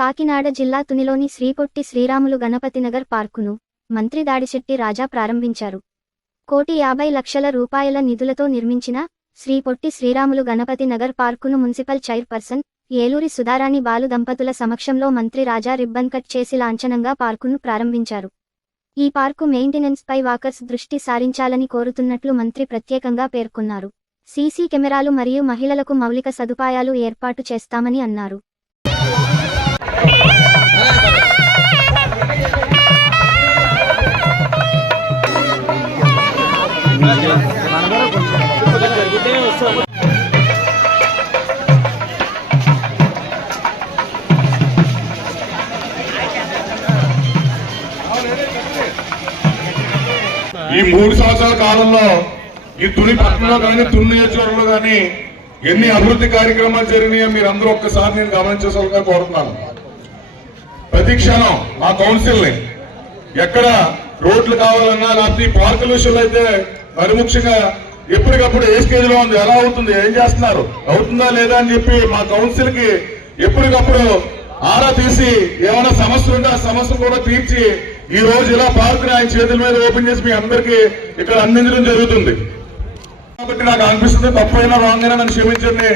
కాకినాడ జిల్లా తునిలోని శ్రీపొట్టి శ్రీరాములు గణపతినగర్ పార్కును మంత్రి దాడిశెట్టి రాజా ప్రారంభించారు. కోటి యాభై లక్షల రూపాయల నిధులతో నిర్మించిన శ్రీపొట్టి శ్రీరాములు గణపతి నగర్ పార్కును మున్సిపల్ చైర్పర్సన్ ఏలూరి సుధారాణి బాలు దంపతుల సమక్షంలో మంత్రి రాజా రిబ్బన్ కట్ చేసి లాంఛనంగా పార్కును ప్రారంభించారు. ఈ పార్కు మెయింటెనెన్స్ పై వాకర్స్ దృష్టి సారించాలని కోరుతున్నట్లు మంత్రి ప్రత్యేకంగా పేర్కొన్నారు. సీసీ కెమెరాలు మరియు మహిళలకు మౌలిక సదుపాయాలు ఏర్పాటు చేస్తామని అన్నారు. ఈ మూడు సంవత్సరాల కాలంలో ఈ తుని పట్టణంలో కానీ తుని నియోజకవర్గంలో కానీ ఎన్ని అభివృద్ధి కార్యక్రమాలు జరిగినాయో మీరు అందరూ ఒక్కసారి నేను గమనించవలసిందిగా కోరుతున్నాను. ప్రతి క్షణం మా కౌన్సిల్ని ఎక్కడ రోడ్లు కావాలన్నా లేకపోతే ఈ పార్కుల విషయంలో అయితే మరి ముఖ్యంగా ఎప్పటికప్పుడు ఏ స్టేజ్లో ఉంది ఎలా అవుతుంది ఏం చేస్తున్నారు అవుతుందా లేదా అని చెప్పి మా కౌన్సిల్కి ఎప్పటికప్పుడు ఆరా తీసి ఏమైనా సమస్యలు ఉంటే ఆ సమస్యలు కూడా తీర్చి ఈ రోజు ఇలా పార్కుని ఆయన చేతుల మీద ఓపెన్ చేసి మీ అందరికీ ఇక్కడ అందించడం జరుగుతుంది. కాబట్టి నాకు అనిపిస్తుంది తప్పైనా రాంగ్ అయినా నన్ను క్షమించండి.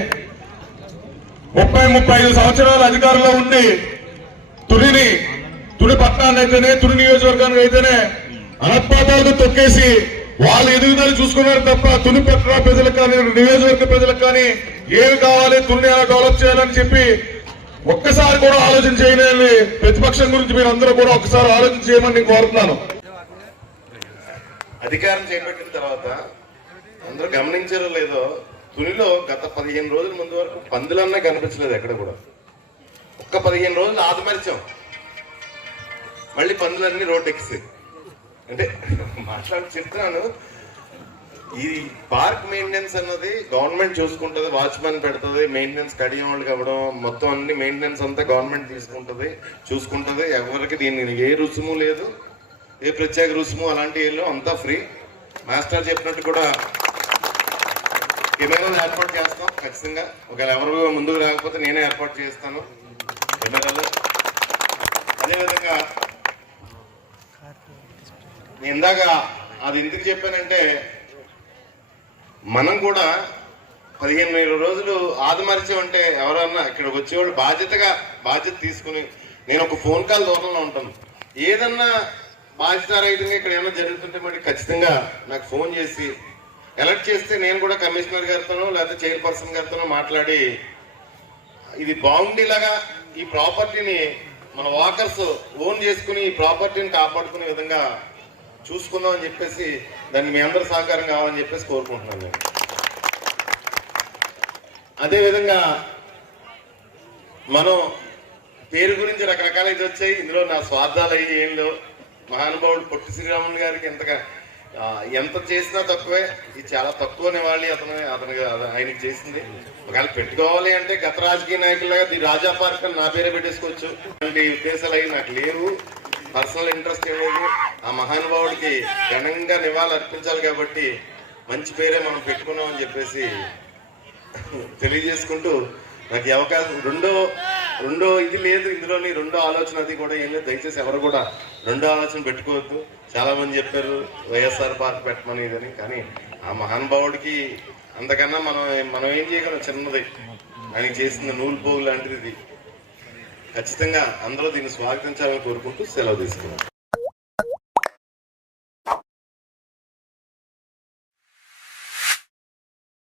ముప్పై ముప్పై ఐదు సంవత్సరాలు అధికారంలో ఉండి తునిని తుని పట్టణాన్ని అయితేనే తుని నియోజకవర్గానికి అయితేనే అనపాతాలకు తొక్కేసి వాళ్ళు ఎదుగుదల చూసుకున్నారు తప్ప తుని పట్టణ ప్రజలకు కానీ నియోజకవర్గ ప్రజలకు కానీ ఏమి కావాలి తుని ఎలా డెవలప్ చేయాలని చెప్పి ఒక్కసారి కూడా ఆలోచన చేయలేని ప్రతిపక్షం గురించి మీరు అందరూ కూడా ఒక్కసారి ఆలోచన చేయమని నేను కోరుతున్నాను. అధికారం చేపట్టిన తర్వాత అందరూ గమనించారో లేదో తునిలో గత పదిహేను రోజుల ముందు వరకు పందులన్నా కనిపించలేదు ఎక్కడ కూడా. ఒక పదిహేను రోజులు ఆదమరిచాం. మళ్ళీ పందులన్నీ రోడ్డు ఎక్కిస్తాయి అంటే మాట్లాడి చెప్తున్నాను. ఈ పార్క్ మెయింటెనెన్స్ అన్నది గవర్నమెంట్ చూసుకుంటుంది వాచ్మెన్ పెడుతుంది మెయింటెనెన్స్ కడియం వాళ్ళకి అవ్వడం మొత్తం అన్ని మెయింటెనెన్స్ అంతా గవర్నమెంట్ తీసుకుంటది చూసుకుంటుంది. ఎవరికి దీనికి ఏ రుసుము లేదు ఏ ప్రత్యేక రుసుము అలాంటి ఏళ్ళు అంతా ఫ్రీ. మాస్టర్ చెప్పినట్టు కూడా కెమెరాలు ఏర్పాటు చేస్తాం ఖచ్చితంగా. ఒకవేళ ఎవరు ముందుకు రాకపోతే నేనే ఏర్పాటు చేస్తాను. కెమెరాలు అదేవిధంగా నేను ఇందాక అది ఎందుకు చెప్పానంటే మనం కూడా పదిహేను ఇరవై రోజులు ఆదమరిచామంటే ఎవరన్నా ఇక్కడ వచ్చేవాళ్ళు బాధ్యతగా బాధ్యత తీసుకుని నేను ఒక ఫోన్ కాల్ దూరంలో ఉంటాను. ఏదన్నా బాధ్యతారహితంగా ఇక్కడ ఏమైనా జరుగుతుంటే మరి ఖచ్చితంగా నాకు ఫోన్ చేసి ఎలర్ట్ చేస్తే నేను కూడా కమిషనర్ గారితోనో లేకపోతే చైర్పర్సన్ గారితోనో మాట్లాడి ఇది బాగుండేలాగా ఈ ప్రాపర్టీని మన వాకర్స్ ఓన్ చేసుకుని ఈ ప్రాపర్టీని కాపాడుకునే విధంగా చూసుకుందాం అని చెప్పేసి దాన్ని మీ అందరి సహకారం కావాలని చెప్పేసి కోరుకుంటున్నాను నేను. అదేవిధంగా మనం పేరు గురించి రకరకాల ఇది వచ్చాయి. ఇందులో నా స్వార్థాలు అయ్యి ఏం లేవు. మహానుభావుడు పొట్టి శ్రీరాములు గారికి ఎంతగా ఎంత చేసినా తక్కువే. ఇది చాలా తక్కువ నివాళి అతను అతను ఆయనకి చేసింది. ఒకవేళ పెట్టుకోవాలి అంటే గత రాజకీయ నాయకులుగా ఈ రాజా పార్క్ అని నా పేరే పెట్టేసుకోవచ్చు. అలాంటి ఉద్దేశాలు అవి నాకు లేవు. పర్సనల్ ఇంట్రెస్ట్ ఏం లేదు ఆ మహానుభావుడికి ఘనంగా నివాళులు అర్పించాలి కాబట్టి మంచి పేరే మనం పెట్టుకున్నామని చెప్పేసి తెలియజేసుకుంటూ నాకు అవకాశం రెండో రెండో ఇది లేదు ఇందులోని రెండో ఆలోచన అది కూడా ఏం లేదు. దయచేసి ఎవరు కూడా రెండో ఆలోచన పెట్టుకోవద్దు. చాలా మంది చెప్పారు వైఎస్ఆర్ పార్క్ పెట్టమని ఇదని. కానీ ఆ మహానుభావుడికి అంతకన్నా మనం మనం ఏం చేయగలం? చిన్నది. ఆయన చేసిన నూలు పోగు లాంటిది ఇది. ఖచ్చితంగా అందరూ దీన్ని స్వాగతించాలని కోరుకుంటూ సెలవు తీసుకున్నాం.